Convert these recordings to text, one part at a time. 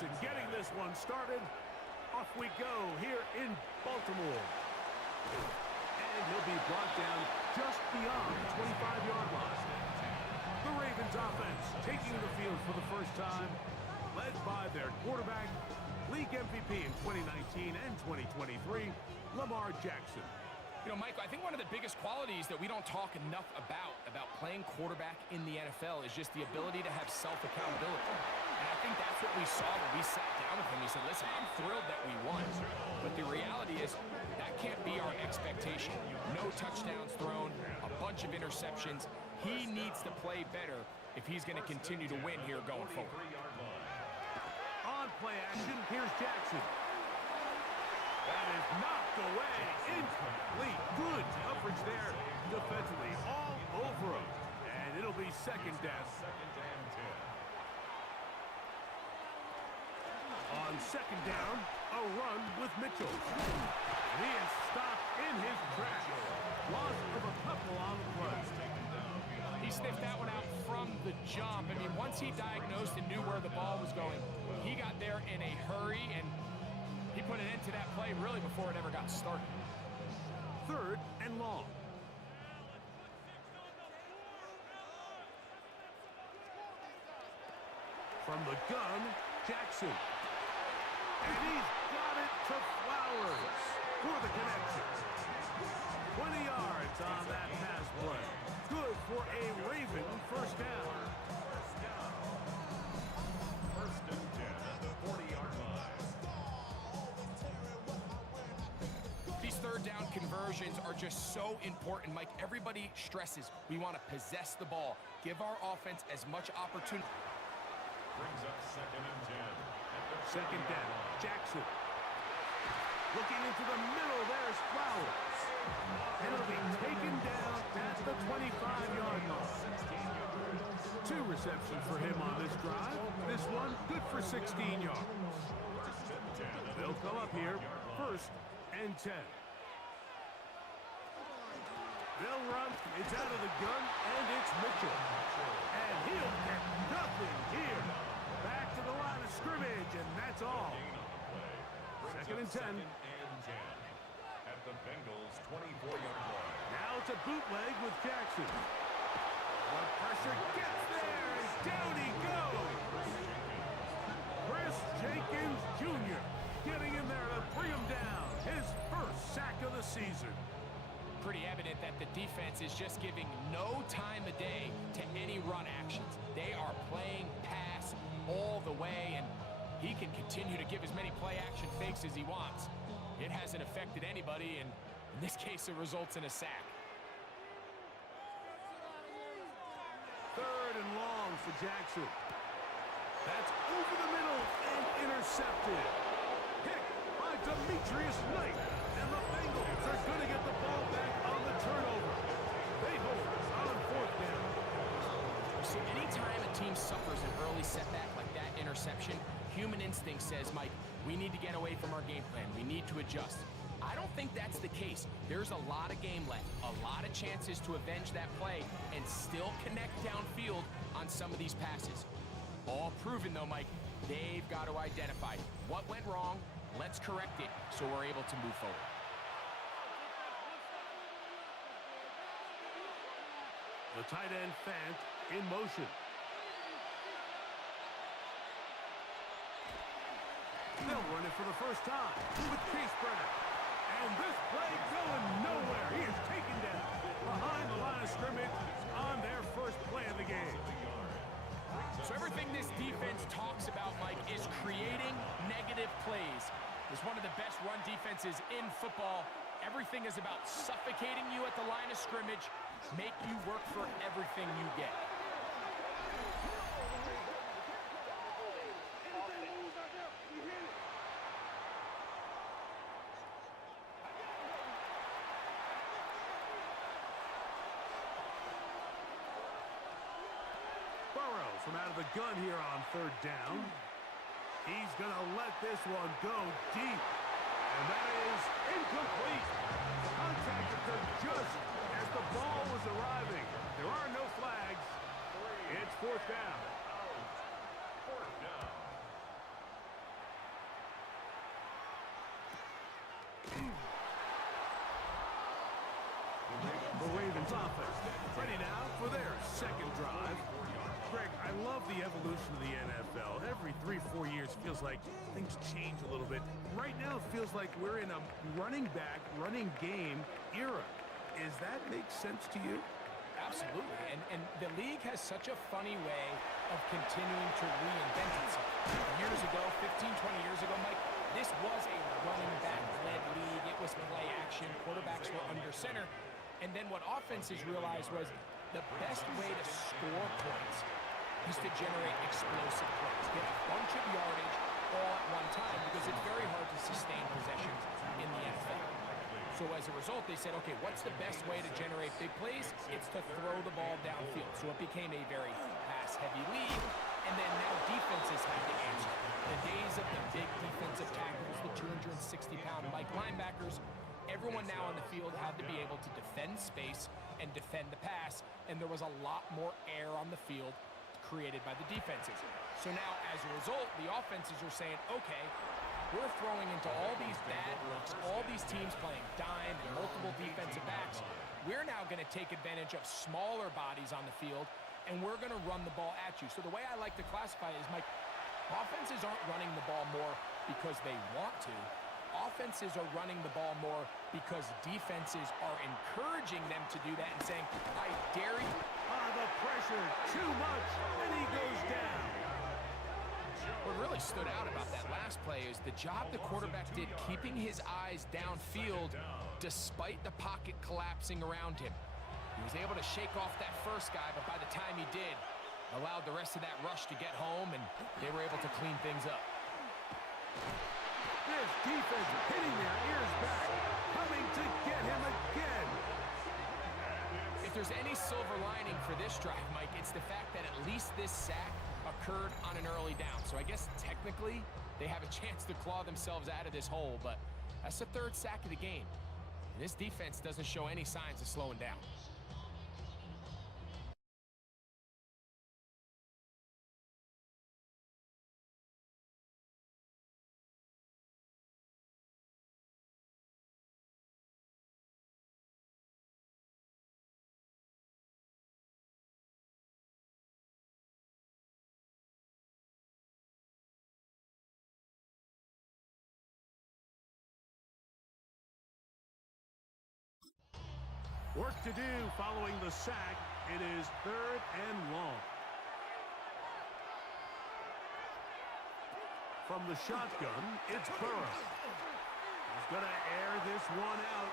Jackson getting this one started. Off we go here in Baltimore. And he'll be brought down just beyond the 25-yard line. The Ravens offense taking the field for the first time, led by their quarterback, league MVP in 2019 and 2023, Lamar Jackson. You know, Michael, I think one of the biggest qualities that we don't talk enough about playing quarterback in the NFL is just the ability to have self-accountability. And I think that's what we saw when we sat down with him. He said, listen, I'm thrilled that we won. But the reality is that can't be our expectation. No touchdowns thrown, a bunch of interceptions. He needs to play better if he's going to continue to win here going forward. On play action, here's Jackson. That is knocked away. Incomplete. Good coverage there defensively. All over him. And it'll be second down. On second down, a run with Mitchell. He is stopped in his tracks. Loss of a couple on the play. He sniffed that one out from the jump. I mean, once he diagnosed and knew where the ball was going, he got there in a hurry, and he put an end to that play really before it ever got started. Third and long. From the gun, Jackson. And he's got it to Flowers for the connection. 20 yards on that pass play. Good for a Raven first down. First and 10 at the 40-yard line. These third down conversions are just so important, Mike. Everybody stresses we want to possess the ball, give our offense as much opportunity. Brings up second and 10. Second down, Jackson. Looking into the middle, there's Flowers. And it'll be taken down at the 25-yard line. 2 receptions for him on this drive. This one, good for 16 yards. They'll come up here, first and 10. They'll run. It's out of the gun, and it's Mitchell. And he'll get nothing here. Back to the line of scrimmage, and that's all. Second and 10. At the Bengals' 24-yard line. Now it's a bootleg with Jackson. The pressure gets there, and down he goes. Chris Jenkins Jr. getting in there to bring him down. His first sack of the season. Pretty evident that the defense is just giving no time of day to any run actions. They are playing pass all the way, and he can continue to give as many play-action fakes as he wants. It hasn't affected anybody, and in this case, it results in a sack. Third and long for Jackson. That's over the middle and intercepted. Picked by Demetrius Knight, and the Bengals are going to get the ball back on the turnover. They hold on fourth down. So anytime a team suffers an early setback like that interception, human instinct says, Mike, we need to get away from our game plan. We need to adjust. I don't think that's the case. There's a lot of game left, a lot of chances to avenge that play and still connect downfield on some of these passes. All proven, though, Mike, they've got to identify what went wrong, let's correct it so we're able to move forward. The tight end, Fant, in motion. They'll run it for the first time with Chase Brennan. And this play going nowhere. He is taken down behind the line of scrimmage on their first play of the game. So everything this defense talks about, Mike, is creating negative plays. It's one of the best run defenses in football. Everything is about suffocating you at the line of scrimmage, make you work for everything you get. From out of the gun here on third down. He's going to let this one go deep. And that is incomplete. Contact occurred just as the ball was arriving. There are no flags. It's fourth down. The Ravens offense ready now for their second drive. Greg, I love the evolution of the NFL. Every 3-4 years feels like things change a little bit. Right now it feels like we're in a running back, running game era. Does that make sense to you? Absolutely, and the league has such a funny way of continuing to reinvent itself. Years ago, 15, 20 years ago, Mike, this was a running back-led league. It was play action. Quarterbacks were under center. And then what offenses realized was the best way to score points is to generate explosive plays. Get a bunch of yardage all at one time because it's very hard to sustain possessions in the NFL. So as a result, they said, okay, what's the best way to generate big plays? It's to throw the ball downfield. So it became a very pass-heavy league. And then now defenses have to answer. The days of the big defensive tackles, the 260-pound Mike linebackers, everyone now on the field had to be able to defend space and defend the pass, and there was a lot more air on the field created by the defenses. So now, as a result, the offenses are saying, okay, we're throwing into all these bad looks, all these teams playing dime and multiple defensive backs. We're now going to take advantage of smaller bodies on the field, and we're going to run the ball at you. So the way I like to classify it is, Mike, offenses aren't running the ball more because they want to. Offenses are running the ball more because defenses are encouraging them to do that and saying, I dare you. The pressure, too much, and he goes down. What really stood out about that last play is the job the quarterback did keeping his eyes downfield despite the pocket collapsing around him. He was able to shake off that first guy, but by the time he did, allowed the rest of that rush to get home, and they were able to clean things up. This defense hitting their ears back, coming to get him again. If there's any silver lining for this drive, Mike, it's the fact that at least this sack occurred on an early down. So I guess technically they have a chance to claw themselves out of this hole, but that's the third sack of the game. And this defense doesn't show any signs of slowing down. Work to do following the sack. It is 3rd and long. From the shotgun, it's Burrow. He's going to air this one out.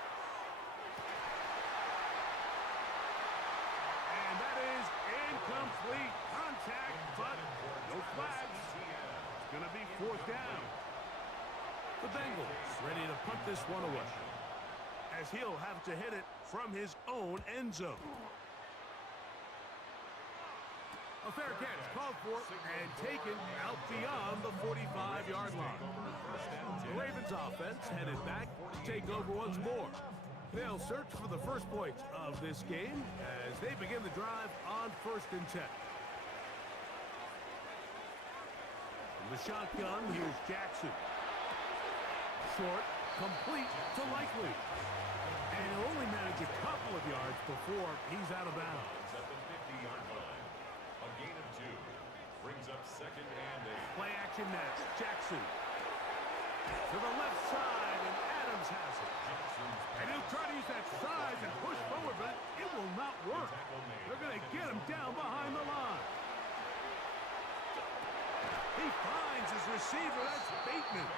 And that is incomplete. Contact, but no flags. It's going to be 4th down. The Bengals ready to punt this one away, as he'll have to hit it from his own end zone. A fair catch called for and taken out beyond the 45-yard line. The Ravens offense headed back to take over once more. They'll search for the first points of this game as they begin the drive on 1st and 10. From the shotgun, here's Jackson. Short, complete to Likely. And he'll only manage a couple of yards before he's out of bounds. At the 50-yard line. A gain of 2. Brings up 2nd and 8. Play action next. Jackson. To the left side, and Adams has it. And he'll try to use that size and push forward, but it will not work. They're going to get him down behind the line. He finds his receiver. That's Bateman.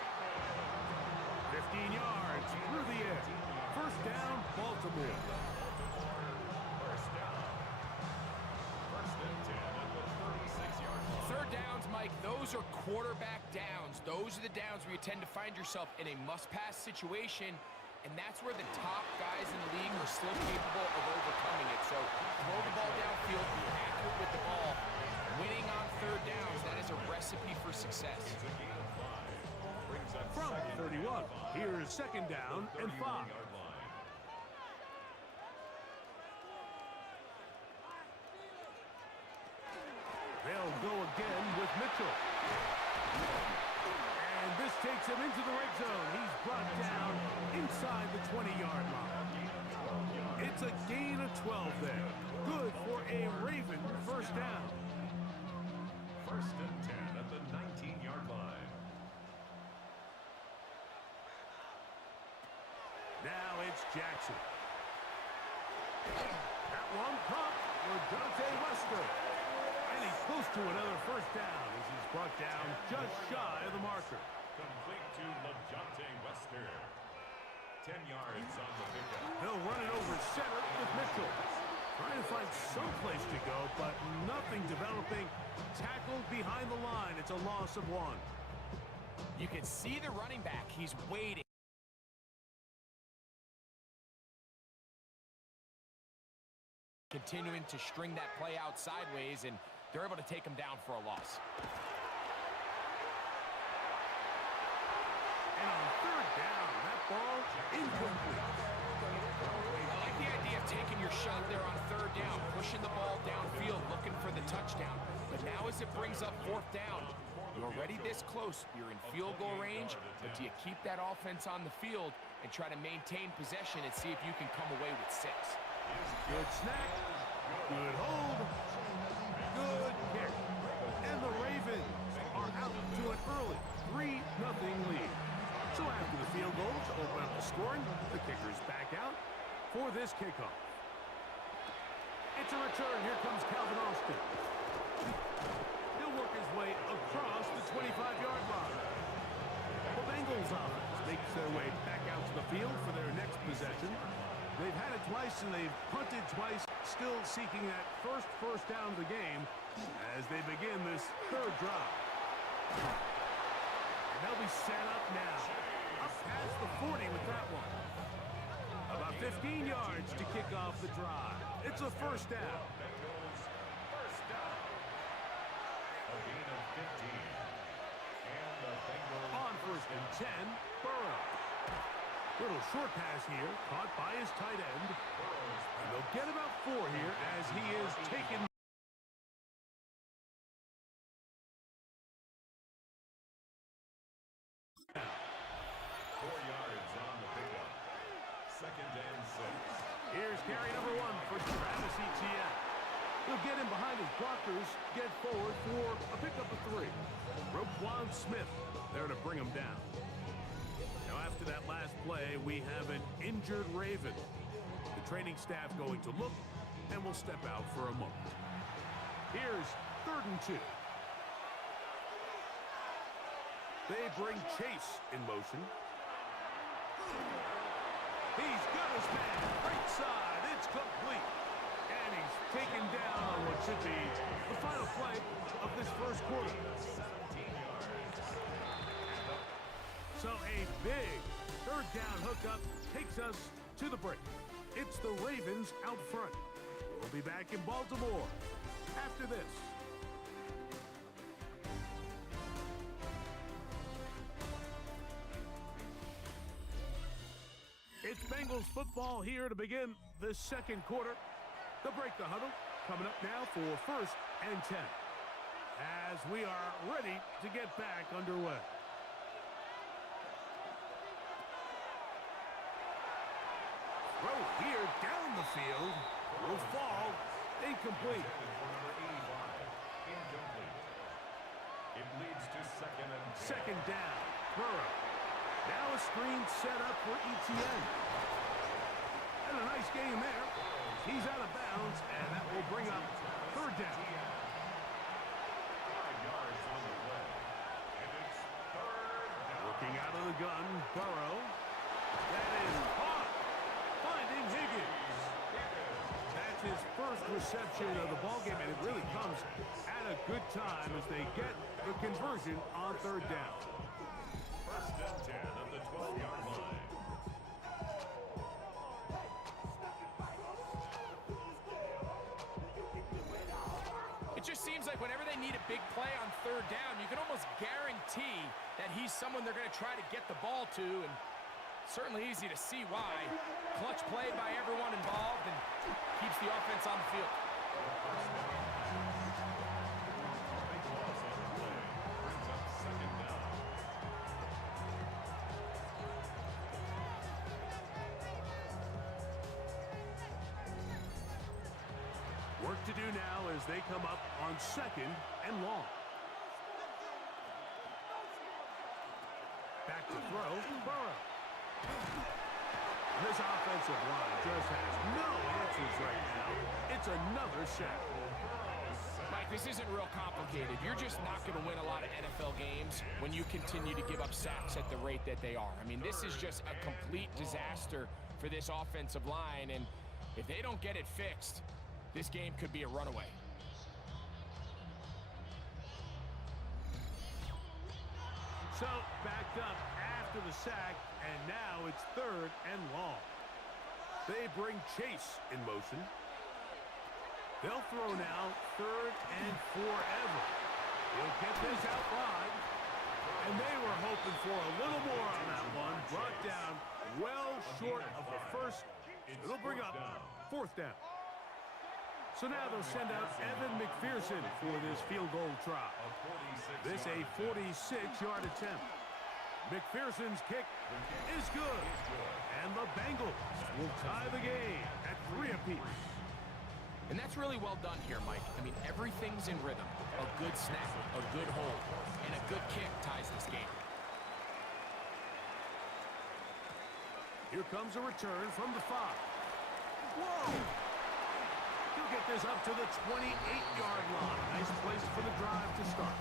15 yards through the air. 1st down, Baltimore. First down. 1st and 10 at the 36-yard line. 3rd downs, Mike, those are quarterback downs. Those are the downs where you tend to find yourself in a must-pass situation, and that's where the top guys in the league are still capable of overcoming it. So throw the ball downfield, be accurate with the ball. Winning on 3rd downs, that is a recipe for success. It's a gain of 5. Brings up From 31, here's 2nd down and 5. 31-yard line. They'll go again with Mitchell. And this takes him into the red zone. He's brought down inside It's a gain of 12 there. Good for a Raven first down. First and 10 at the 19-yard line. Now it's Jackson. That one caught for Dante Wester. And he's close to another first down as he's brought down just shy of the marker. Complete to Dante Wester. 10 yards on the pickup. They'll run it over center with Mitchell. Trying to find some place to go, but nothing developing. Tackled behind the line. It's a loss of 1. You can see the running back. He's waiting. Continuing to string that play out sideways, and they're able to take him down for a loss. And on third down, that ball incomplete. I like the idea of taking your shot there on third down, pushing the ball downfield, looking for the touchdown. But now as it brings up fourth down, you're already this close. You're in field goal range, but do you keep that offense on the field and try to maintain possession and see if you can come away with 6? Good snap. Good hold. Good kick. And the Ravens are out to an early 3-0 lead. So after the field goal to open up the scoring, the kicker's back out for this kickoff. It's a return. Here comes Calvin Austin. He'll work his way across the 25-yard line. The Bengals offense makes their way back out to the field for their next possession. They've had it twice and they've punted twice, still seeking that first down of the game as they begin this third drive. And they'll be set up now. Up past the 40 with that one. About 15 yards to kick off the drive. It's a first down. First down. A gain of 15. And the Bengals On first and 10, Burrow. Little short pass here, caught by his tight end. And they'll get about 4 here as he is taken. 4 yards on the pickup. Second and 6. Here's carry number 1 for Travis Etienne. He'll get him behind his blockers, get forward for a pickup of 3. Roquan Smith there to bring him down. Now after that last play, we have an injured Raven. The training staff going to look, and we'll step out for a moment. Here's 3rd and 2. They bring Chase in motion. He's got his man. Right side. It's complete. And he's taken down on what should be the final play of this first quarter. 17 yards. So a big 3rd down hookup takes us to the break. It's the Ravens out front. We'll be back in Baltimore after this. It's Bengals football here to begin the second quarter. They'll break the huddle. Coming up now for 1st and 10. As we are ready to get back underway. Throw here down the field. Will fall. Incomplete. For number 85. Incomplete. It leads to 2nd and 10. Second down. Burrow. Now a screen set up for Etienne. And a nice game there. He's out of bounds, and that will bring up 3rd down. 5 yards on the play. And it's 3rd down. Looking out of the gun, Burrow. That is caught. Finding Higgins. That's his first reception of the ballgame, and it really comes at a good time as they get the conversion on 3rd down. 1st and 10 at the 12-yard line. It just seems like whenever they need a big play on 3rd down, you can almost guarantee that he's someone they're going to try to get the ball to, and certainly easy to see why. Clutch play by everyone involved and keeps the offense on the field. Big loss on the play. Brings up 2nd down. work to do now as they come up on 2nd and long. Back to throw, Burrow. This offensive line just has no answers right now. It's another sack. Mike, this isn't real complicated. You're just not going to win a lot of NFL games when you continue to give up sacks at the rate that they are. I mean, this is just a complete disaster for this offensive line, and if they don't get it fixed, this game could be a runaway. So, backed up after the sack, and now it's 3rd and long. They bring Chase in motion. They'll throw now 3rd and forever. He'll get this out wide. And they were hoping for a little more on that one. Brought down well short of the first. It'll bring up 4th down. So now they'll send out Evan McPherson for this field goal try. This a 46-yard attempt. McPherson's kick is good. And the Bengals will tie the game at 3 apiece. And that's really well done here, Mike. I mean, everything's in rhythm. A good snap, a good hold, and a good kick ties this game. Here comes a return from the 5. Whoa! He'll get this up to the 28-yard line. Nice place for the drive to start.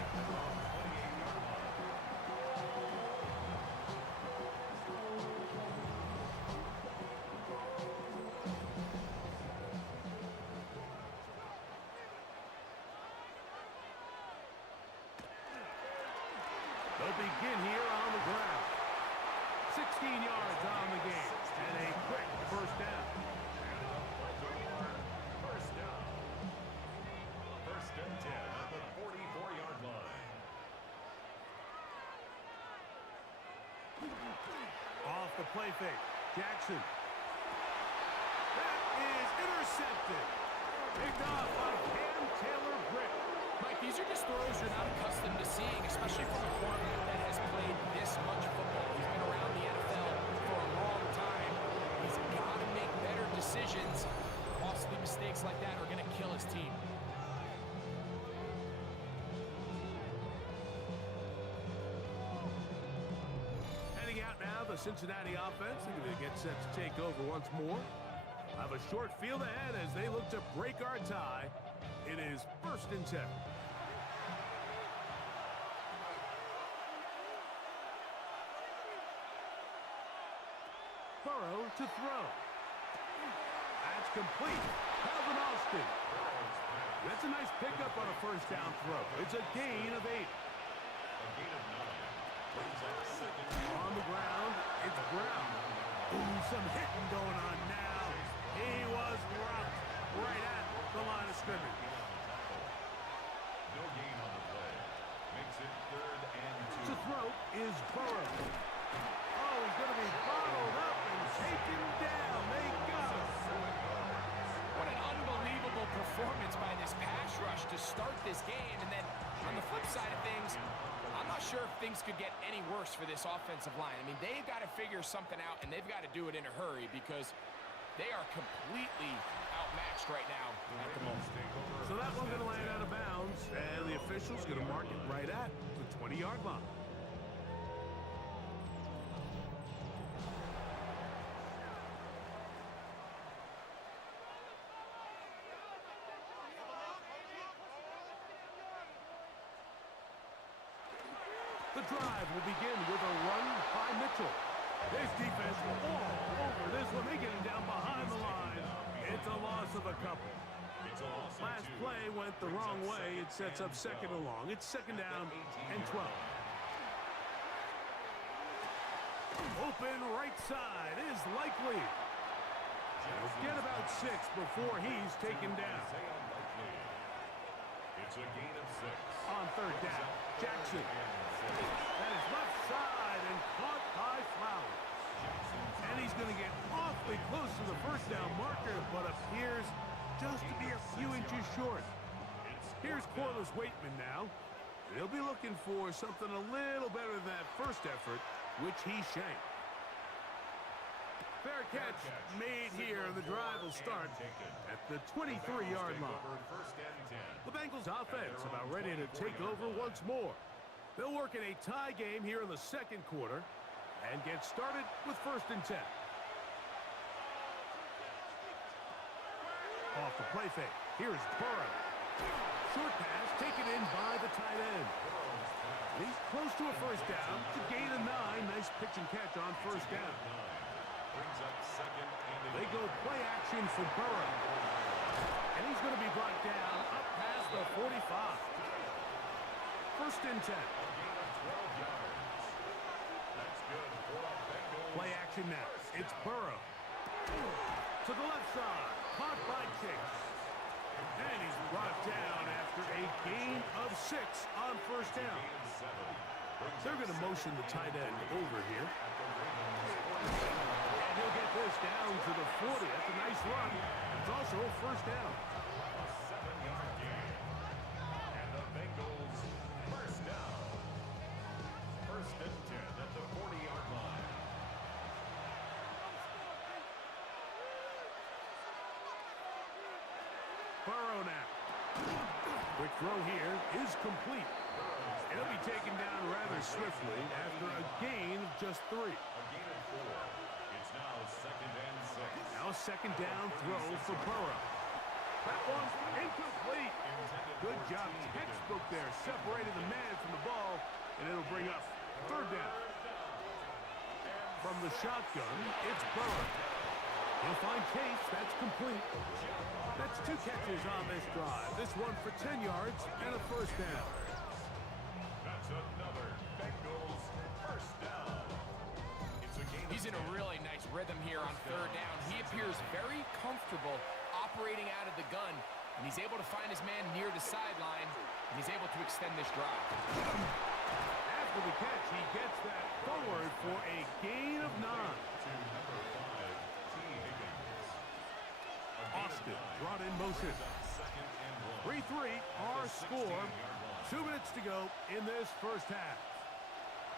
They'll begin here on the ground. 16 yards on the game, and a quick first down. First and 10 at the 44-yard line. Off the play fake, Jackson. That is intercepted. Picked off by Cam Taylor-Britt. Mike, these are just throws you're not accustomed to seeing, especially from a quarterback that has played this much football. He's been around the NFL for a long time. He's got to make better decisions. Costly mistakes like that are going to kill his team. Heading out now, the Cincinnati offense. They're going to get set to take over once more. Have a short field ahead as they look to break our tie. It is 1st and 10. Burrow to throw. That's complete. Calvin Austin. That's a nice pickup on a first down throw. It's a gain of 8. A gain of 9. Brings up 2nd. On the ground, it's Brown. Ooh, some hitting going on now. He was rocked right at the line of scrimmage. No gain on the play. Makes it 3rd and 2. To throw is Burrow. Oh, he's going to be bottled up and taken down. They got him. What an unbelievable performance by this pass rush to start this game. And then on the flip side of things, I'm not sure if things could get any worse for this offensive line. I mean, they've got to figure something out, and they've got to do it in a hurry because they are completely outmatched right now at the moment. So that one's going to land out of bounds, and the official's going to mark it right at the 20-yard line. The drive will begin with a run by Mitchell. This defense all over this one. They get him down behind the line. It's a loss of a couple. Last play went the wrong way. It sets up 2nd and long. It's 2nd down and 12. Open right side is likely. He'll get about 6 before he's taken down. It's a gain of 6. On 3rd down, Jackson. That is left side and caught by Flowers. And he's going to get awfully close to the first down marker, but appears just to be a few inches short. Here's Corliss Waitman now. He'll be looking for something a little better than that first effort, which he shanked. Fair catch made here, and the drive will start at the 23-yard line. The Bengals offense about ready to take over once more. They'll work in a tie game here in the second quarter and get started with 1st and 10. Off the play fake. Here's Burrow. Short pass taken in by the tight end. He's close to a 1st down to gain a 9. Nice pitch and catch on 1st down. They go play action for Burrow. And he's going to be brought down up past the 45. 1st and 10. Play action now. It's Burrow. To the left side. Caught by Chase. And he's brought down after a gain of 6 on 1st down. They're going to motion the tight end over here. And he'll get this down to the 40. That's a nice run. It's also a 1st down. A 7-yard gain. And the Bengals 1st down. 1st and 10 at the 40-yard line. Burrow now. Quick throw here is complete. It'll be taken down rather swiftly after a gain of just 3. A gain of 4. It's now 2nd and 6. Now a 2nd down throw for Burrow. That one's incomplete. Good job. Textbook there. Separated the man from the ball, and it'll bring up 3rd down. From the shotgun, it's Burrow. He'll find Chase. That's complete. That's 2 catches on this drive. This one for 10 yards and a 1st down. That's another Bengals 1st down. He's in a really nice rhythm here on 3rd down. He appears very comfortable operating out of the gun, and he's able to find his man near the sideline, and he's able to extend this drive. After the catch, he gets that forward for a gain of 9. Austin brought in motion. 3-3 our score. 2 minutes to go in this 1st half.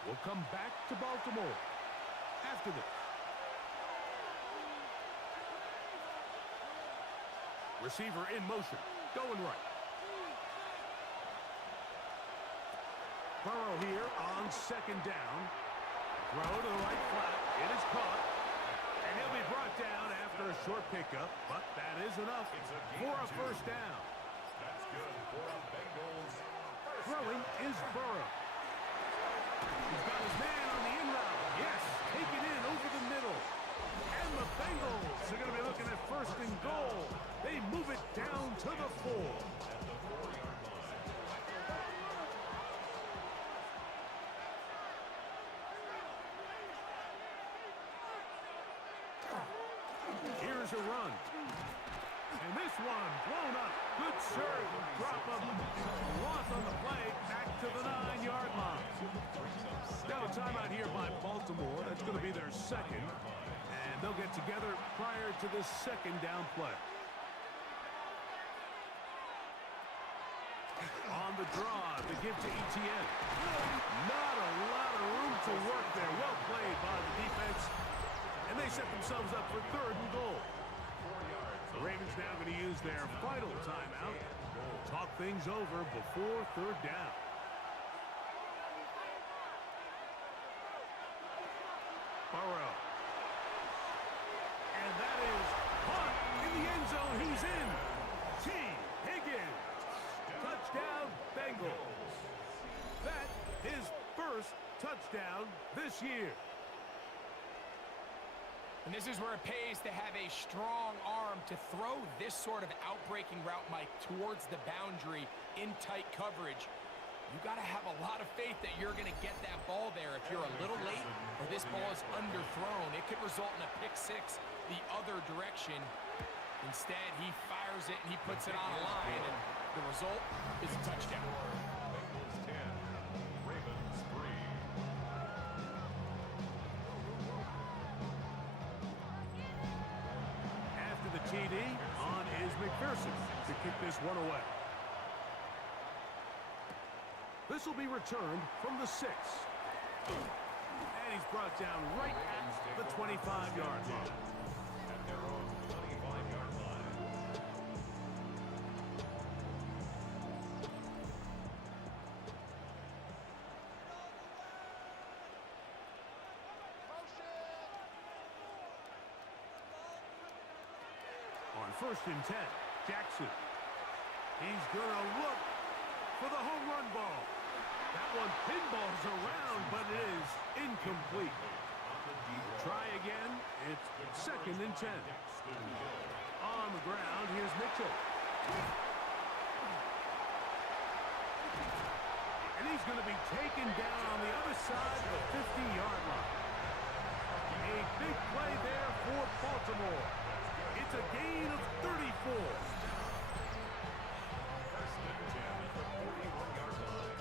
We'll come back to Baltimore after this. Receiver in motion, going right. Burrow here on 2nd down. Throw to the right flat. It is caught. And he'll be brought down after a short pickup, but that is enough for a 1st down. That's good for a Bengals. Throwing is Burrow. He's got his man on the in route. Yes, taken in over the middle. And the Bengals are going to be looking at 1st and goal. They move it down to the 4. At the 4-yard line. Here's a run. And this one blown up. Good serve. Drop him. Loss on the play. Back to the 9-yard line. Now a timeout here by Baltimore. That's going to be their 2nd. And they'll get together prior to this 2nd down play. On the draw, the give to Etienne. Not a lot of room to work there. Well played by the defense. And they set themselves up for 3rd and goal. The Ravens now going to use their final timeout. Talk things over before 3rd down. Burrow. And that is caught in the end zone. He's in. T. Higgins. Touchdown, Bengals. That is 1st touchdown this year. And this is where it pays to have a strong arm to throw this sort of outbreaking route, Mike, towards the boundary in tight coverage. You got to have a lot of faith that you're going to get that ball there. If you're a little late or this ball is underthrown, it could result in a pick 6 the other direction. Instead, he fires it and he puts it on a line, and the result is a touchdown. Bengals 10, Ravens 3. After the TD, on is McPherson to kick this one away. This will be returned from the 6. And And he's brought down right at the 25-yard line. At their own 25-yard line. On 1st and 10, Jackson. He's going to look for the home run ball. That one pinballs around, but it is incomplete. Try again. It's 2nd and 10. On the ground, here's Mitchell. And he's going to be taken down on the other side of the 50-yard line. A big play there for Baltimore. It's a gain of 34. First and 10 at the 41-yard line.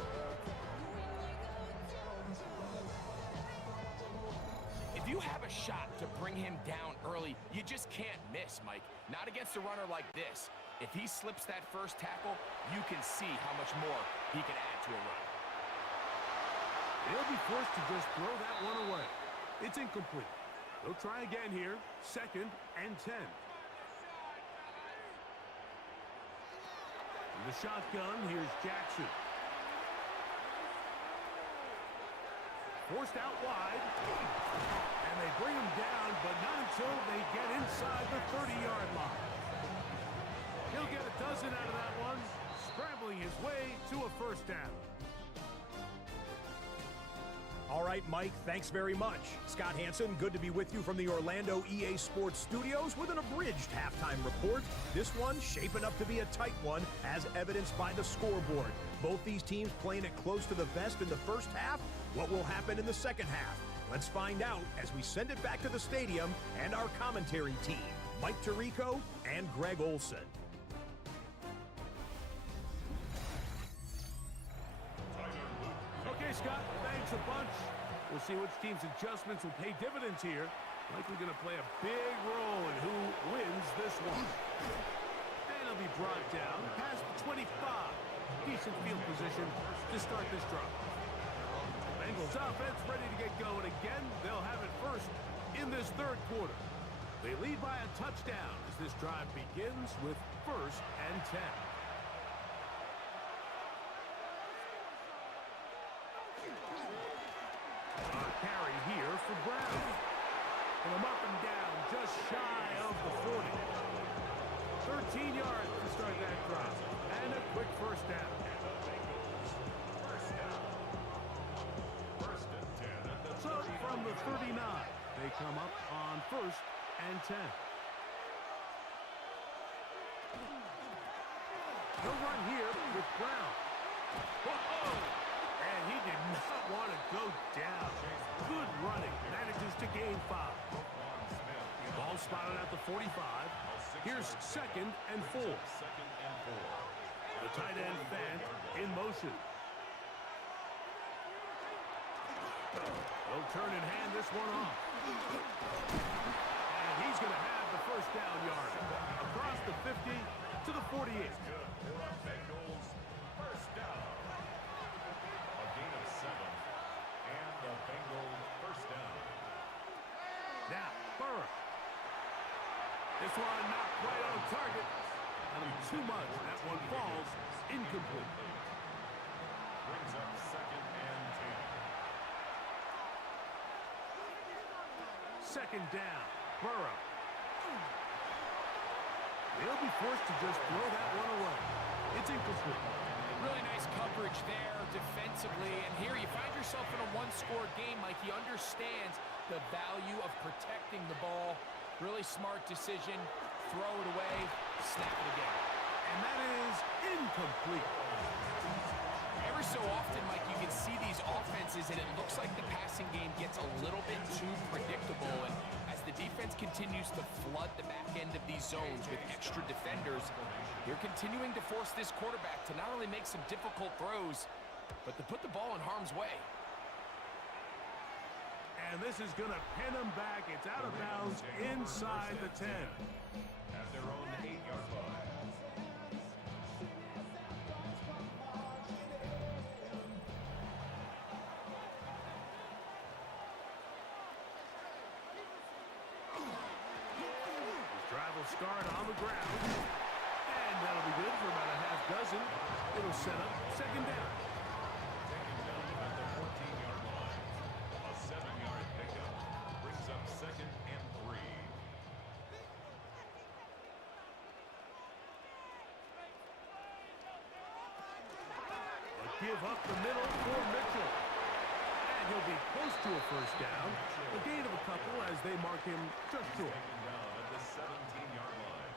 If you have a shot to bring him down early, you just can't miss, Mike. Not against a runner like this. If he slips that first tackle, you can see how much more he can add to a run. They'll be forced to just throw that one away. It's incomplete. They'll try again here. 2nd and 10. In the shotgun, here's Jackson. Forced out wide. And they bring him down, but not until they get inside the 30-yard line. He'll get a dozen out of that one, scrambling his way to a first down. All right, Mike, thanks very much. Scott Hansen, good to be with you from the Orlando EA Sports Studios with an abridged halftime report. This one shaping up to be a tight one, as evidenced by the scoreboard. Both these teams playing it close to the vest in the first half. What will happen in the second half? Let's find out as we send it back to the stadium and our commentary team, Mike Tirico and Greg Olson. Okay, Scott, thanks a bunch. We'll see which team's adjustments will pay dividends here. Likely going to play a big role in who wins this one. And he'll be brought down past the 25. Decent field position to start this drive. Bengals offense ready to get going again. They'll have it first in this third quarter. They lead by a touchdown as this drive begins with 1st and 10. Carry here for Brown. Pull him up and down, just shy of the 40. 13 yards to start that drive. And a quick first down. First and 10 at the So from the 39, they come up on 1st and 10. He'll run here with Brown. Whoa! And he did not want to go down. Good running. Manages to gain 5. Ball spotted at the 45. Here's 2nd and 4. The tight end Fant in motion. They'll turn and hand this one off. And he's going to have the first down yard. Across the 50 to the 48. Bengals first down. A gain of 7. And the Bengals first down. Now, Burrow. This one not quite on target. Not too much. That one falls incomplete. Brings up 2nd and 10. 2nd down. Burrow. They'll be forced to just throw that one away. It's incomplete. Really nice coverage there defensively. And here you find yourself in a one-score game, Mike. He understands the value of protecting the ball. Really smart decision. Throw it away. Snap it again. And that is incomplete. Every so often, Mike, you can see these offenses, and it looks like the passing game gets a little bit too predictable. And as the defense continues to flood the back end of these zones with extra defenders, you're continuing to force this quarterback to not only make some difficult throws, but to put the ball in harm's way. And this is going to pin him back. It's out of bounds inside the 10. At their own 8-yard line. start on the ground. And that'll be good for about a half dozen. It'll set up second down. Taken down at the 14-yard line. A 7-yard pickup brings up second and 3. A give up the middle for Mitchell. And he'll be close to a first down. A gain of a couple as they mark him just short. Taken down at the 17-yard line.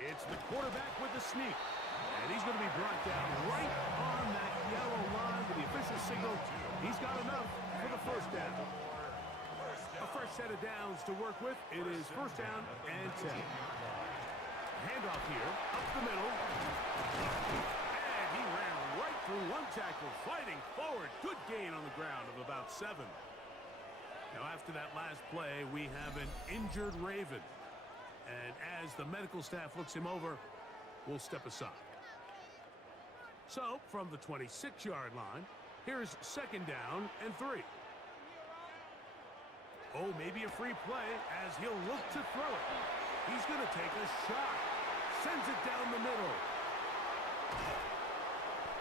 It's the quarterback with the sneak. And he's going to be brought down right on that yellow line with the official signal. He's got enough for the first down. A fresh set of downs to work with. It is first down and 10. Handoff here, up the middle. And he ran right through one tackle, fighting forward. Good gain on the ground of about 7. Now after that last play, we have an injured Raven. And as the medical staff looks him over, we'll step aside. So, from the 26-yard line, here's second down and 3. Oh, maybe a free play as he'll look to throw it. He's going to take a shot. Sends it down the middle.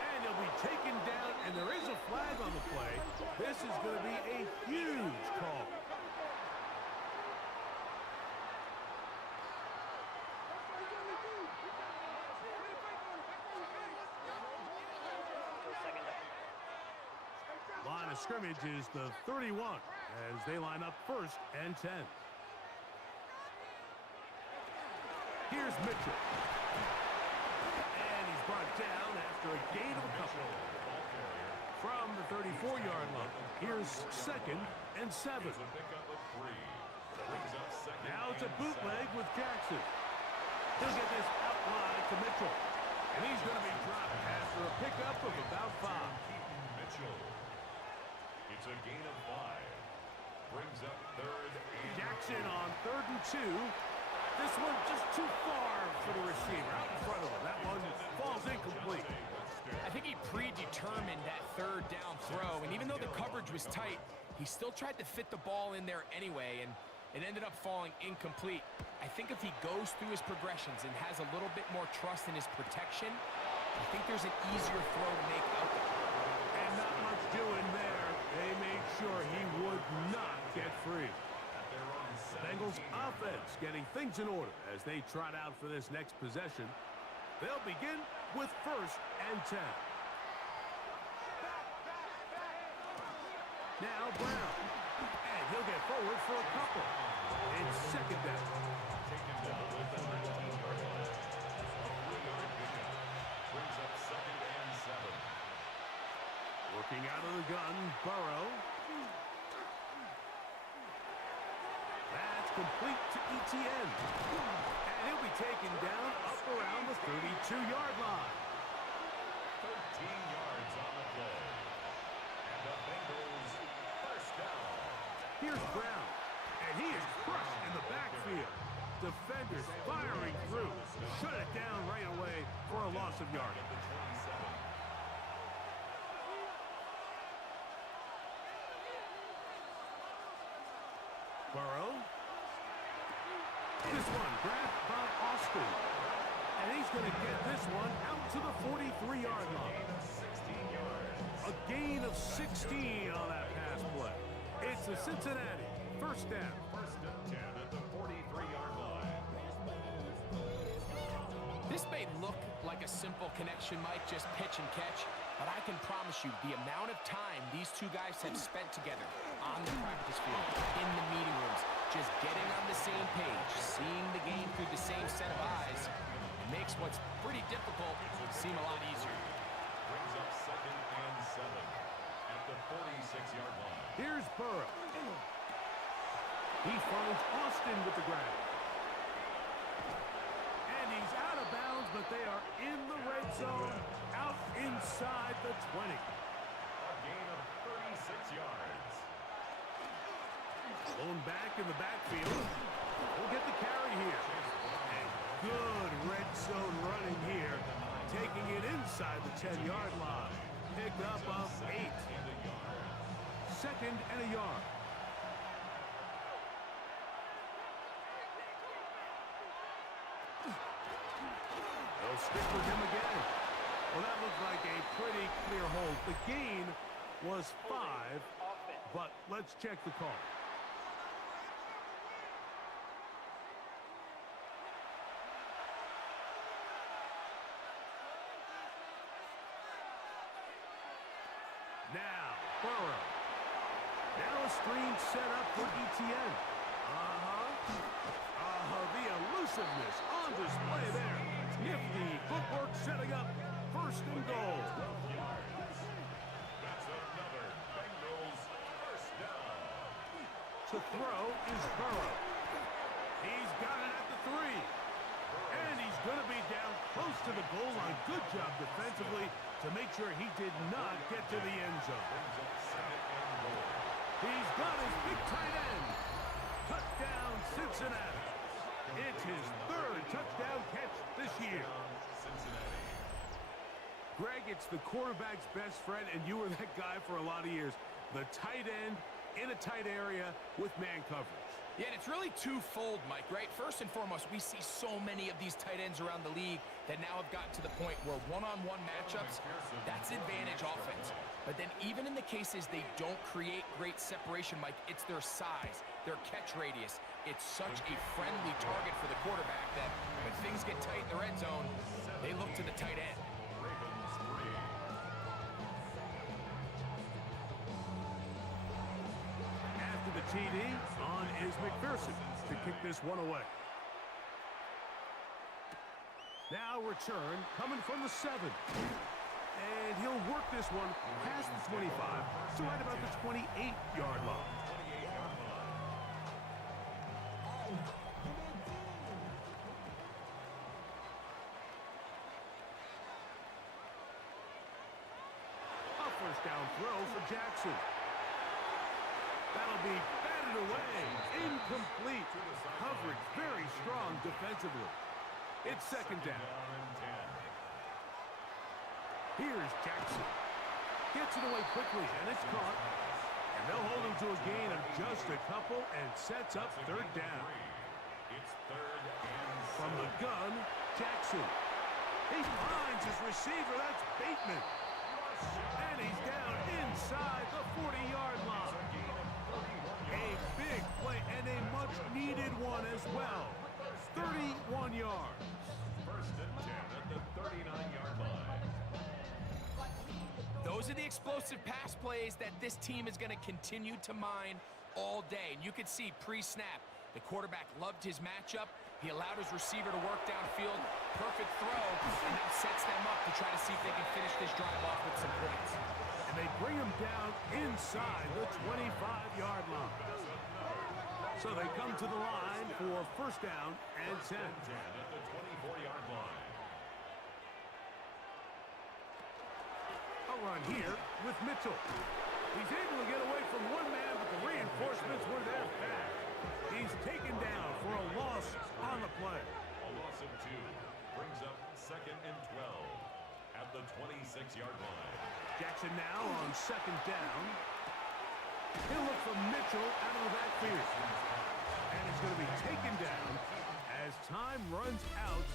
And he'll be taken down, and there is a flag on the play. This is going to be a huge call. Line of scrimmage is the 31 as they line up first and 10. Here's Mitchell. And he's brought down after a gain of a couple. From the 34-yard line, here's second and 7. Now it's a bootleg with Jackson. He'll get this outline to Mitchell. And he's going to be dropped after a pickup of about 5. Mitchell. It's a gain of 5. Brings up third and Jackson on 3rd and 2. This one just too far for the receiver. Out in front of him. That one falls incomplete. I think he predetermined that third down throw, and even though the coverage was tight, he still tried to fit the ball in there anyway, and it ended up falling incomplete. I think if he goes through his progressions and has a little bit more trust in his protection, I think there's an easier throw to make out there. And not much doing there. They made sure he would not get free. Bengals offense getting things in order as they trot out for this next possession. They'll begin with first and 10. Now Brown. And he'll get forward for a couple. It's second down. taken down at the 19-yard line. A 3-yard pickup brings up second and 7. Working out of the gun, Burrow. That's complete to ETN. And he'll be taken down up around the 32-yard line. 13 yards on the play. And the Bengals first down. Here's Brown. And he is crushed in the backfield. Defenders firing through. Shut it down right away for a loss of yardage. At the 27. Burrow. This one grabbed by Austin. And he's going to get this one out to the 43-yard line. A gain of 16 on that pass play. It's a Cincinnati first down. First and 10 at the 43-yard line. This may look like a simple connection, Mike, just pitch and catch, but I can promise you the amount of time these two guys have spent together on the practice field, in the meeting rooms, just getting on the same page, seeing the game through the same set of eyes, makes what's pretty difficult seem a lot easier. Brings up second and 7 at the 46-yard line. Here's Burrow. He finds Austin with the grab. And he's out of bounds, but they are in the red zone, out inside the 20. A gain of 36 yards. Blown back in the backfield. We'll get the carry here. And good red zone running here, taking it inside the 10-yard line. Pick up of 8. Second and a yard. They'll stick with him again. Well, that looked like a pretty clear hold. The gain was 5, but let's check the call. Now, Burrow. Now a screen set up for ETN. The elusiveness on display there. Nifty footwork setting up first and goal. That's another Bengals first down. To throw is Burrow. He's got it at the 3. And he's going to be down close to the goal line. Good job defensively to make sure he did not get to the end zone. He's got his big tight end. Touchdown, Cincinnati. It's his 3rd touchdown catch this year. Greg, it's the quarterback's best friend, and you were that guy for a lot of years. The tight end in a tight area with man coverage. Yeah, and it's really twofold, Mike, right? First and foremost, we see so many of these tight ends around the league that now have gotten to the point where one-on-one matchups, that's advantage offense. But then even in the cases they don't create great separation, Mike, it's their size, their catch radius. It's such a friendly target for the quarterback that when things get tight in the red zone, they look to the tight end. After the TD, on is McPherson to kick this one away. Now return coming from the 7. And he'll work this one past the 25 to right about the 28-yard line. A first down throw for Jackson. That'll be batted away. Incomplete. Coverage very strong defensively. It's 2nd down. Here's Jackson. Gets it away quickly, and it's caught. And they'll hold him to a gain of just a couple and sets up 3rd down. It's 3rd and From the gun, Jackson. He finds his receiver. That's Bateman. And he's down inside the 40-yard line. A big play and a much-needed one as well. 31 yards. 1st and 10 at the 39-yard line. Those are the explosive pass plays that this team is going to continue to mine all day. And you could see pre-snap, the quarterback loved his matchup. He allowed his receiver to work downfield. Perfect throw, and now sets them up to try to see if they can finish this drive off with some points. And they bring him down inside the 25-yard line. So they come to the line for 1st down and 10. At the 24-yard line. A run here with Mitchell. He's able to get away from one man, but the reinforcements were there fast. He's taken down for a loss on the play. A loss of 2 brings up 2nd and 12 at the 26-yard line. Jackson now on 2nd down. He'll look for Mitchell out of the backfield. And it's going to be taken down as time runs out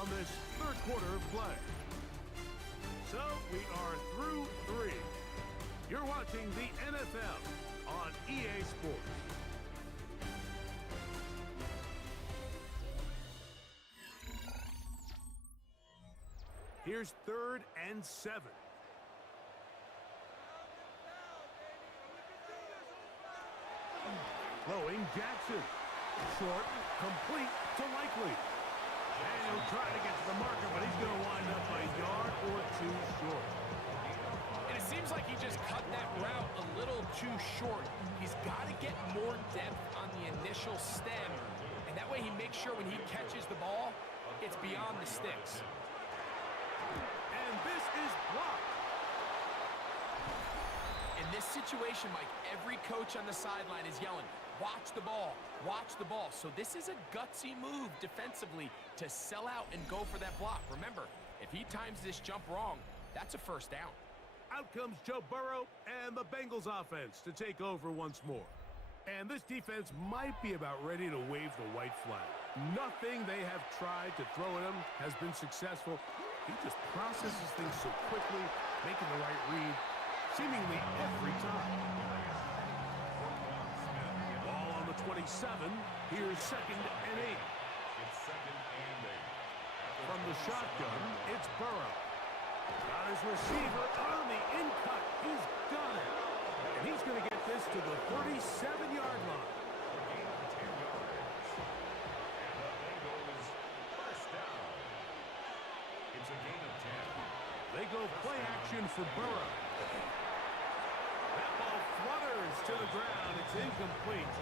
on this 3rd quarter of play. So we are through 3. You're watching the NFL on EA Sports. Here's 3rd and 7. Throwing Jackson. Short, complete to Likely. And he'll try to get to the marker, but he's going to wind up a yard or 2 short. And it seems like he just cut that route a little too short. He's got to get more depth on the initial stem. And that way he makes sure when he catches the ball, it's beyond the sticks. And this is blocked. In this situation, Mike, every coach on the sideline is yelling, watch the ball, watch the ball. So this is a gutsy move defensively to sell out and go for that block. Remember, if he times this jump wrong, that's a 1st down. Out comes Joe Burrow and the Bengals offense to take over once more. And this defense might be about ready to wave the white flag. Nothing they have tried to throw at him has been successful. He just processes things so quickly, making the right read, seemingly every time. Ball on the 27. Here's 2nd and 8. It's 2nd and 8. From the shotgun, it's Burrow. Got his receiver on the in-cut. He's got it. And he's going to get this to the 37-yard line. Gain of 10 yards. And the Bengals first down. It's a gain of 10. They go play action for Burrow. That ball flutters to the ground. It's incomplete.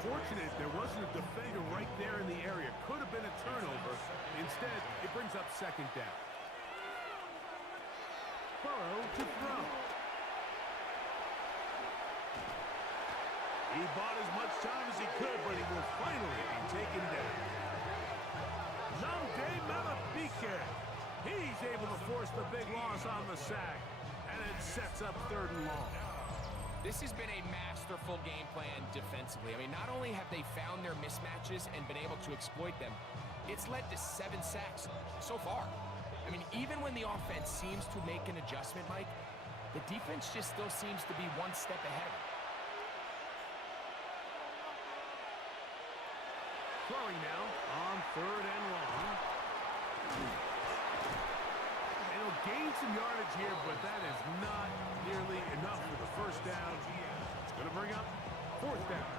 Fortunate there wasn't a defender right there in the area. Could have been a turnover. Instead, it brings up 2nd down. Burrow to throw. He bought as much time as he could, but he will finally be taken down. Namde Malabike. He's able to force the big loss on the sack, and it sets up 3rd and long. This has been a masterful game plan defensively. I mean, not only have they found their mismatches and been able to exploit them, it's led to 7 sacks so far. I mean, even when the offense seems to make an adjustment, Mike, the defense just still seems to be one step ahead of it. Throwing now on 3rd and long. And he'll gain some yardage here, but that is not nearly enough for the 1st down. It's going to bring up 4th down.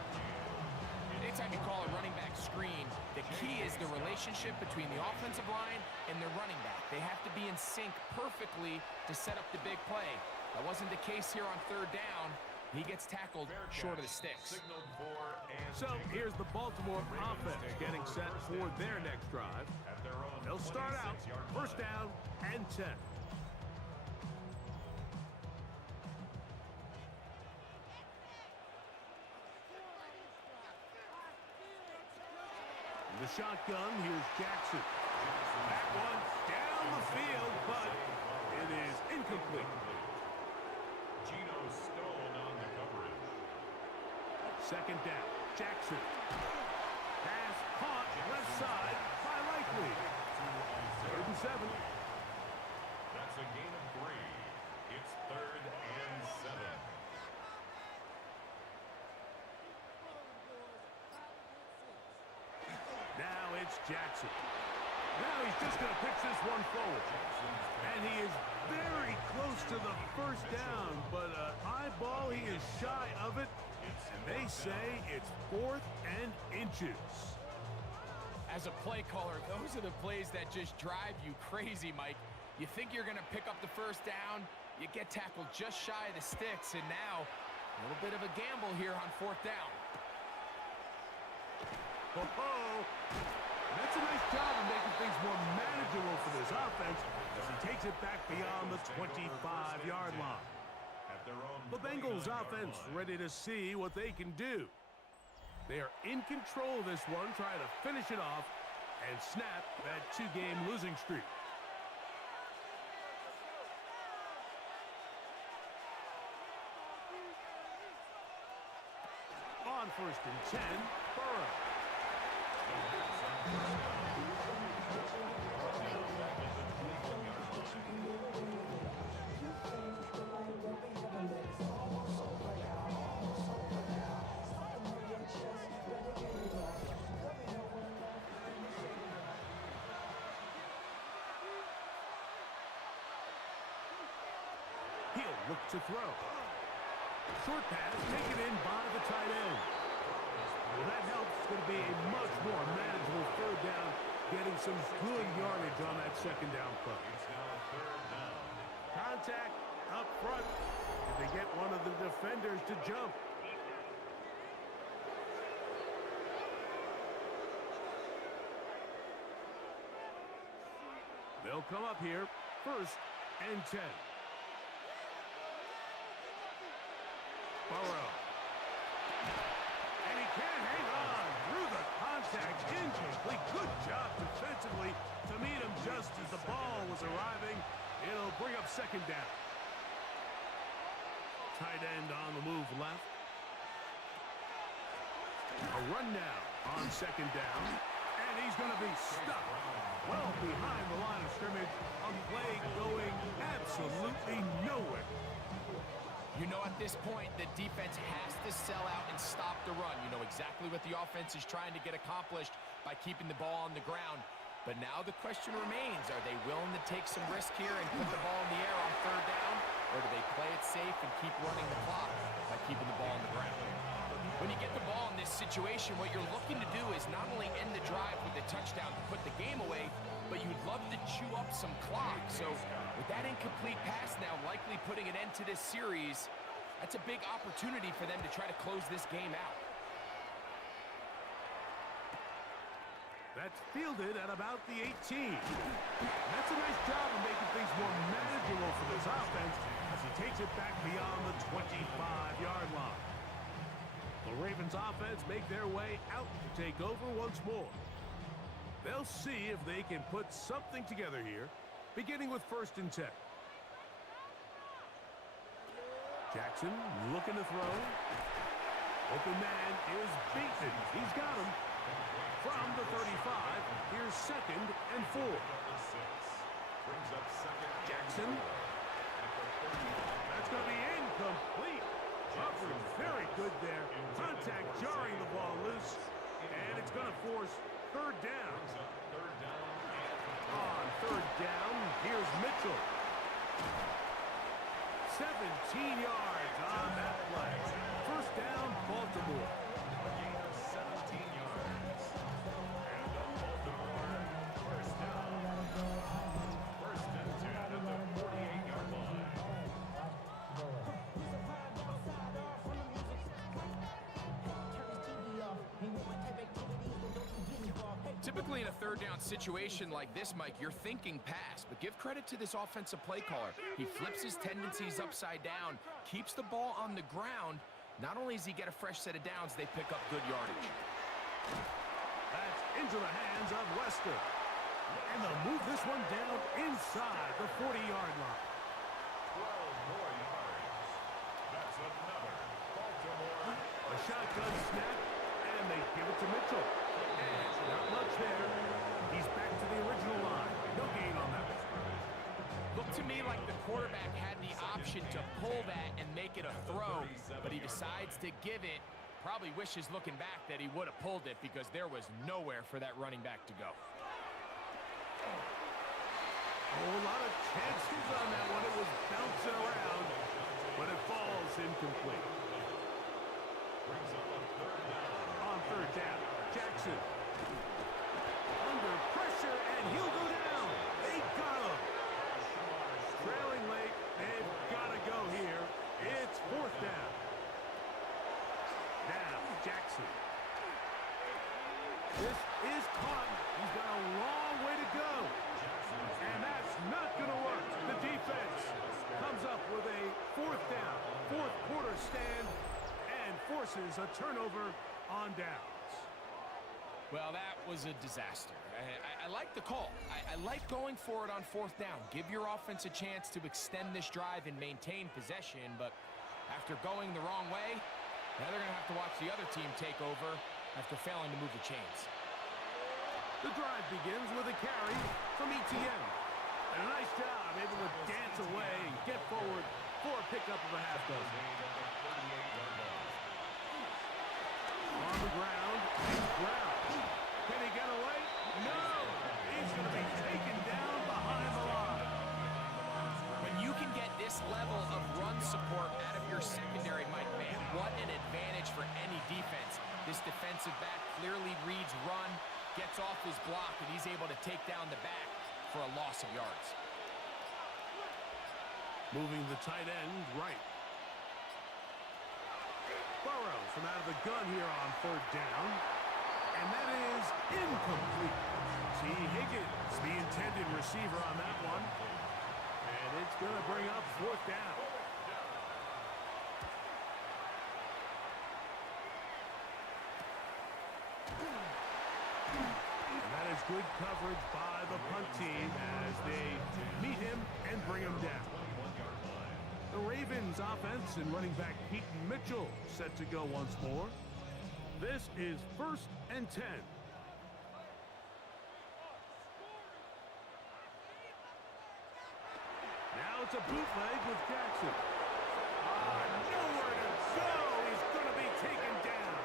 Anytime you call a running back screen, the key is the relationship between the offensive line and their running back. They have to be in sync perfectly to set up the big play. That wasn't the case here on 3rd down. He gets tackled short of the sticks. So here's the Baltimore offense getting set for their next drive. They'll start out 1st down and 10. In the shotgun, here's Jackson. That one down the field, but it is incomplete. Geno Stone on the coverage. 2nd down, Jackson. Pass caught left side by Likely. 3rd and 7. That's a gain of 3. It's 3rd and 7. Now it's Jackson. Now he's just going to pitch this one forward. And he is very close to the 1st down, but eyeball, he is shy of it. And they say it's 4th and inches. As a play caller, those are the plays that just drive you crazy, Mike. You think you're going to pick up the 1st down, you get tackled just shy of the sticks, and now a little bit of a gamble here on 4th down. Oh, that's a nice job of making things more manageable for this offense as he takes it back beyond the 25-yard line. The Bengals offense ready to see what they can do. They are in control of this one, trying to finish it off and snap that 2-game losing streak. On 1st and 10, Burrow. He'll look to throw. Short pass taken in by the tight end. Well, that helps. It's going to be a much more manageable 3rd down, getting some good yardage on that 2nd down play. Contact up front. Did they get one of the defenders to jump? They'll come up here 1st and 10. Burrow. And he can't hang on through the contact. Incomplete. Good job defensively to meet him just as the ball was arriving. It'll bring up 2nd down. Tight end on the move left. A run now on second down. And he's going to be stuck well behind the line of scrimmage. A play going absolutely nowhere. You know, at this point, the defense has to sell out and stop the run. You know exactly what the offense is trying to get accomplished by keeping the ball on the ground. But now the question remains, are they willing to take some risk here and put the ball in the air on third down? Or do they play it safe and keep running the clock by keeping the ball on the ground? When you get the ball in this situation, what you're looking to do is not only end the drive with a touchdown to put the game away, but you'd love to chew up some clock. So with that incomplete pass now likely putting an end to this series, that's a big opportunity for them to try to close this game out. That's fielded at about the 18. That's a nice job of making things more manageable for this offense as he takes it back beyond the 25-yard line. The Ravens offense make their way out to take over once more. They'll see if they can put something together here, beginning with 1st and 10. Jackson looking to throw. Open man is beaten. He's got him. From the 35, here's 2nd and 4. Jackson. That's going to be incomplete. Coverage very good there. Contact jarring the ball loose. And it's going to force 3rd down. On 3rd down, here's Mitchell. 17 yards on that play. 1st down, Baltimore. Typically in a 3rd down situation like this, Mike, you're thinking pass, but give credit to this offensive play caller. He flips his tendencies upside down, keeps the ball on the ground. Not only does he get a fresh set of downs, they pick up good yardage. That's into the hands of Wester. And they'll move this one down inside the 40-yard line. 12 more yards. That's another Baltimore. A shotgun snap, and they give it to Mitchell. And not much there. He's back to the original line. No gain on that one. Looked to me like the quarterback had the option to pull that and make it a throw, but he decides to give it. Probably wishes looking back that he would have pulled it because there was nowhere for that running back to go. Oh, a lot of chances on that one. It was bouncing around, but it falls incomplete. On 3rd down, Jackson. Under pressure, and he'll go down. They got him. Trailing late, they've got to go here. It's 4th down. Now, Jackson. This is caught. He's got a long way to go. And that's not going to work. The defense comes up with a 4th down, 4th quarter stand, and forces a turnover on downs. Well, that was a disaster. I like the call. I like going for it on 4th down. Give your offense a chance to extend this drive and maintain possession, but after going the wrong way, now they're going to have to watch the other team take over after failing to move the chains. The drive begins with a carry from ETN. And a nice job, able to dance away and get forward for a pickup of a half dozen. On the ground, it's Brown. Can he get away? No! He's going to be taken down behind the line. When you can get this level of run support out of your secondary, Mike, man, what an advantage for any defense. This defensive back clearly reads run, gets off his block, and he's able to take down the back for a loss of yards. Moving the tight end right. Burrow from out of the gun here on 3rd down. And that is incomplete. T. Higgins, the intended receiver on that one. And it's going to bring up 4th down. And that is good coverage by the punt team as they meet him and bring him down. The Ravens offense and running back Keaton Mitchell set to go once more. This is 1st and 10. Now it's a bootleg with Jackson. Nowhere to go. He's going to be taken down.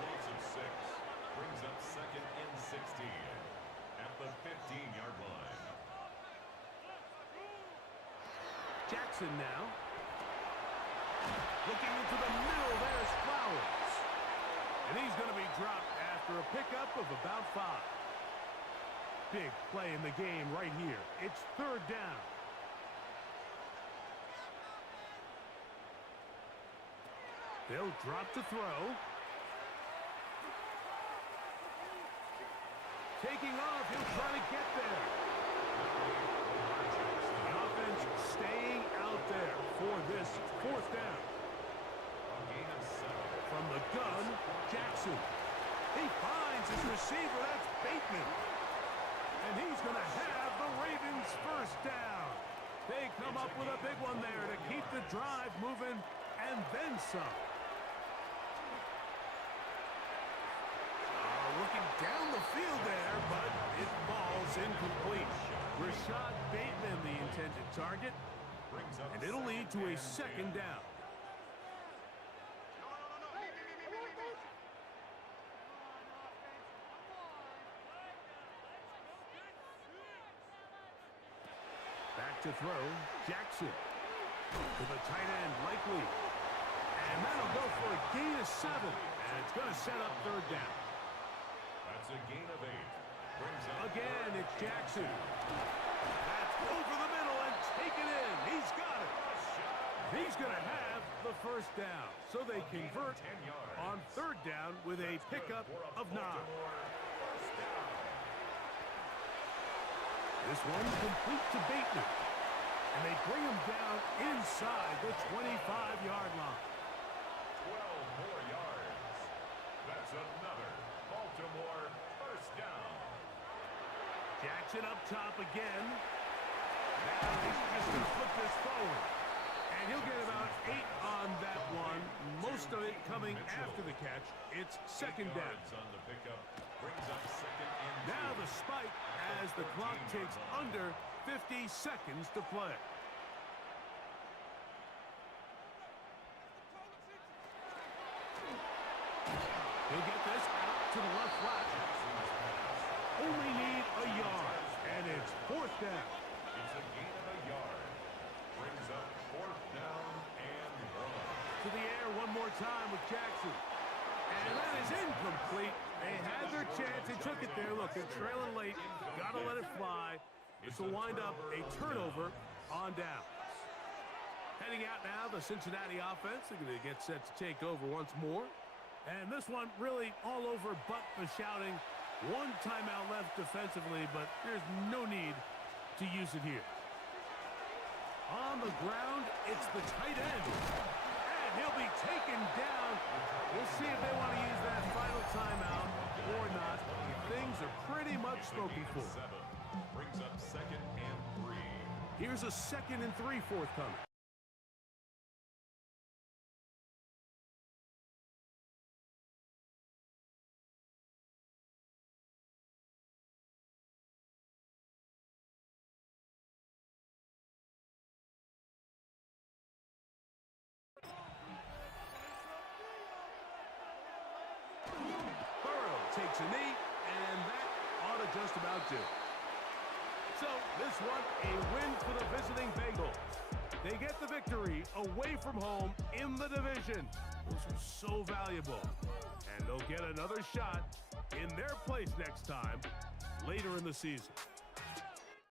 Loss of 6 brings up 2nd and 16 at the 15-yard line. Jackson now. Looking into the middle, there's Flowers. And he's going to be dropped after a pickup of about 5. Big play in the game right here. It's 3rd down. They'll drop to throw. Taking off, he'll try to get there. The offense staying out there for this 4th down. From the gun, Jackson. He finds his receiver. That's Bateman. And he's going to have the Ravens' 1st down. They come up with a big one there to keep the drive moving and then some. Looking down the field there, but it falls incomplete. Rashad Bateman, the intended target, and it'll lead to a 2nd down. Back to throw, Jackson. To the tight end, Likely. And that'll go for a gain of 7. And it's going to set up 3rd down. That's a gain of 8. Brings up Again, it's Jackson. That's over the middle and taken in. He's got it. He's going to have the 1st down. So they convert on 3rd down with a pickup of 9. This one's complete to Bateman. And they bring him down inside the 25-yard line. 12 more yards. That's another Baltimore 1st down. Jackson up top again. Now he's just going to flip this forward. And he'll get about 8 on that one. Most of it coming after the catch. It's 2nd down. On the pickup brings up 2nd and 2. Now the spike as the clock takes under 50 seconds to play. He'll get this out to the left flat. Only need a yard, and it's 4th down. It's a gain of a yard. Brings up 4th down and 1. To the air one more time with Jackson. And that is incomplete. They had their chance. They took it there. Look, they're trailing late. Got to let it fly. This will wind up a turnover on downs. Heading out now, the Cincinnati offense. They're going to get set to take over once more. And this one really all over but the shouting. 1 timeout left defensively, but there's no need to use it here. On the ground, it's the tight end. And he'll be taken down. We'll see if they want to use that final timeout or not. Things are pretty much spoken for. 7 brings up 2nd and 3. Here's a 2nd and 3 forthcoming. Takes a knee, and that ought to just about do it. So, this one, a win for the visiting Bengals. They get the victory away from home in the division. Those are so valuable. And they'll get another shot in their place next time, later in the season.